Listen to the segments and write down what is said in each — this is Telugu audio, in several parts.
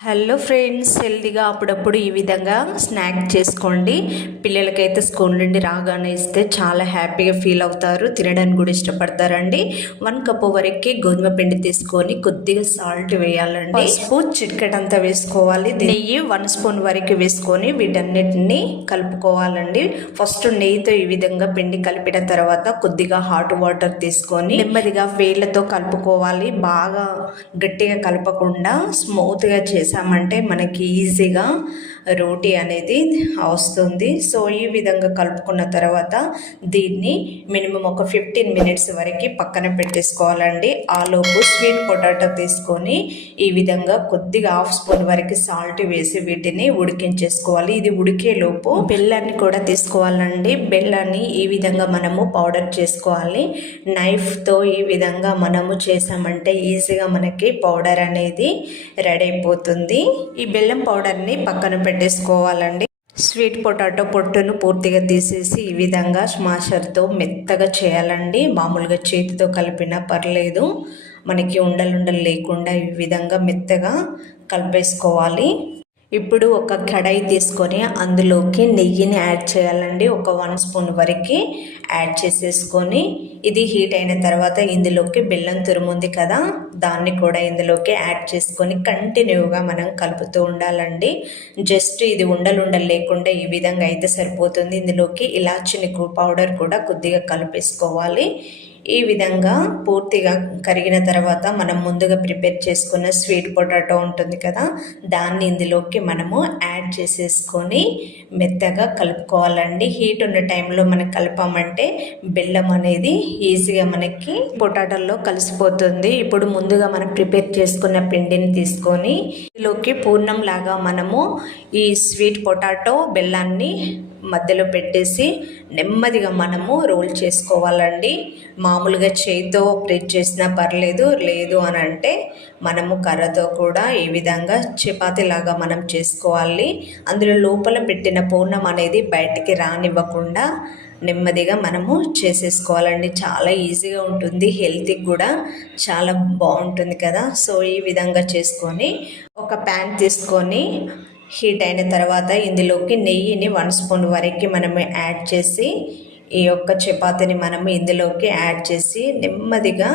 హలో ఫ్రెండ్స్, హెల్తీగా అప్పుడప్పుడు ఈ విధంగా స్నాక్ చేసుకోండి. పిల్లలకైతే స్కూల్ నుండి రాగానే ఇస్తే చాలా హ్యాపీగా ఫీల్ అవుతారు, తినడానికి కూడా ఇష్టపడతారండి. 1 కప్పు వరకు గోధుమ పిండి తీసుకొని కొద్దిగా సాల్ట్ వేయాలండి. పసుపు చిటికెడంతా వేసుకోవాలి. నెయ్యి 1 స్పూన్ వరకు వేసుకొని వీటన్నిటిని కలుపుకోవాలండి. ఫస్ట్ నెయ్యితో ఈ విధంగా పిండి కలిపిన తర్వాత కొద్దిగా హాట్ వాటర్ తీసుకొని నెమ్మదిగా వేళ్ళతో కలుపుకోవాలి. బాగా గట్టిగా కలపకుండా స్మూత్గా చేసామంటే మనకి ఈజీగా రోటీ అనేది వస్తుంది. సో ఈ విధంగా కలుపుకున్న తర్వాత దీన్ని మినిమం ఒక 15 మినిట్స్ వరకు పక్కన పెట్టేసుకోవాలండి. ఆలోపు స్వీట్ పొటాటో తీసుకొని ఈ విధంగా కొద్దిగా 1/2 స్పూన్ వరకు సాల్ట్ వేసి వీటిని ఉడికించేసుకోవాలి. ఇది ఉడికేలోపు బెల్లాన్ని కూడా తీసుకోవాలండి. బెల్లాన్ని ఈ విధంగా మనము పౌడర్ చేసుకోవాలి. నైఫ్తో ఈ విధంగా మనము చేసామంటే ఈజీగా మనకి పౌడర్ అనేది రెడీ అయిపోతుంది. ఈ బెల్లం పౌడర్ని పక్కన పెట్టేసుకోవాలండి. స్వీట్ పొటాటో పొట్టును పూర్తిగా తీసేసి ఈ విధంగా స్మాషర్తో మెత్తగా చేయాలండి. మామూలుగా చేతితో కలిపినా పర్లేదు, మనకి ఉండలు లేకుండా ఈ విధంగా మెత్తగా కలిపేసుకోవాలి. ఇప్పుడు ఒక కడాయి తీసుకొని అందులోకి నెయ్యిని యాడ్ చేయాలండి. ఒక 1 స్పూన్ వరకు యాడ్ చేసేసుకొని ఇది హీట్ అయిన తర్వాత ఇందులోకి బెల్లం తురుముంది కదా, దాన్ని కూడా ఇందులోకి యాడ్ చేసుకొని కంటిన్యూగా మనం కలుపుతూ ఉండాలండి. జస్ట్ ఇది ఉండలు లేకుండా ఈ విధంగా అయితే సరిపోతుంది. ఇందులోకి ఇలాచీ పౌడర్ కూడా కొద్దిగా కలిపేసుకోవాలి. ఈ విధంగా పూర్తిగా కరిగిన తర్వాత మనం ముందుగా ప్రిపేర్ చేసుకున్న స్వీట్ పొటాటో ఉంటుంది కదా, దాన్ని ఇందులోకి మనము యాడ్ చేసేసుకొని మెత్తగా కలుపుకోవాలండి. హీట్ ఉన్న టైంలో మనం కలిపామంటే బెల్లం అనేది ఈజీగా మనకి పొటాటోలో కలిసిపోతుంది. ఇప్పుడు ముందుగా మనం ప్రిపేర్ చేసుకున్న పిండిని తీసుకొని ఇందులోకి పూర్ణం లాగా మనము ఈ స్వీట్ పొటాటో బెల్లాన్ని మధ్యలో పెట్టేసి నెమ్మదిగా మనము రోల్ చేసుకోవాలండి. మామూలుగా చేతితో ప్రెస్ చేసినా పర్లేదు, లేదు అని అంటే మనము కర్రతో కూడా ఈ విధంగా చపాతీలాగా మనం చేసుకోవాలి. అందులో లోపల పెట్టిన పూర్ణం అనేది బయటికి రానివ్వకుండా నెమ్మదిగా మనము చేసేసుకోవాలండి. చాలా ఈజీగా ఉంటుంది, హెల్తీకి కూడా చాలా బాగుంటుంది కదా. సో ఈ విధంగా చేసుకొని ఒక ప్యాన్ తీసుకొని హీట్ అయిన తర్వాత ఇందులోకి నెయ్యిని 1 స్పూన్ వరకు మనము యాడ్ చేసి ఈ యొక్క చపాతీని మనము ఇందులోకి యాడ్ చేసి నెమ్మదిగా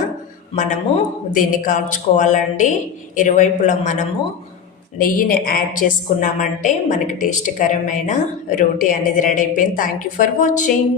మనము దీన్ని కాల్చుకోవాలండి. ఇరువైపులా మనము నెయ్యిని యాడ్ చేసుకున్నామంటే మనకి టేస్టీకరమైన రోటీ అనేది రెడీ అయిపోయింది. Thank you for watching.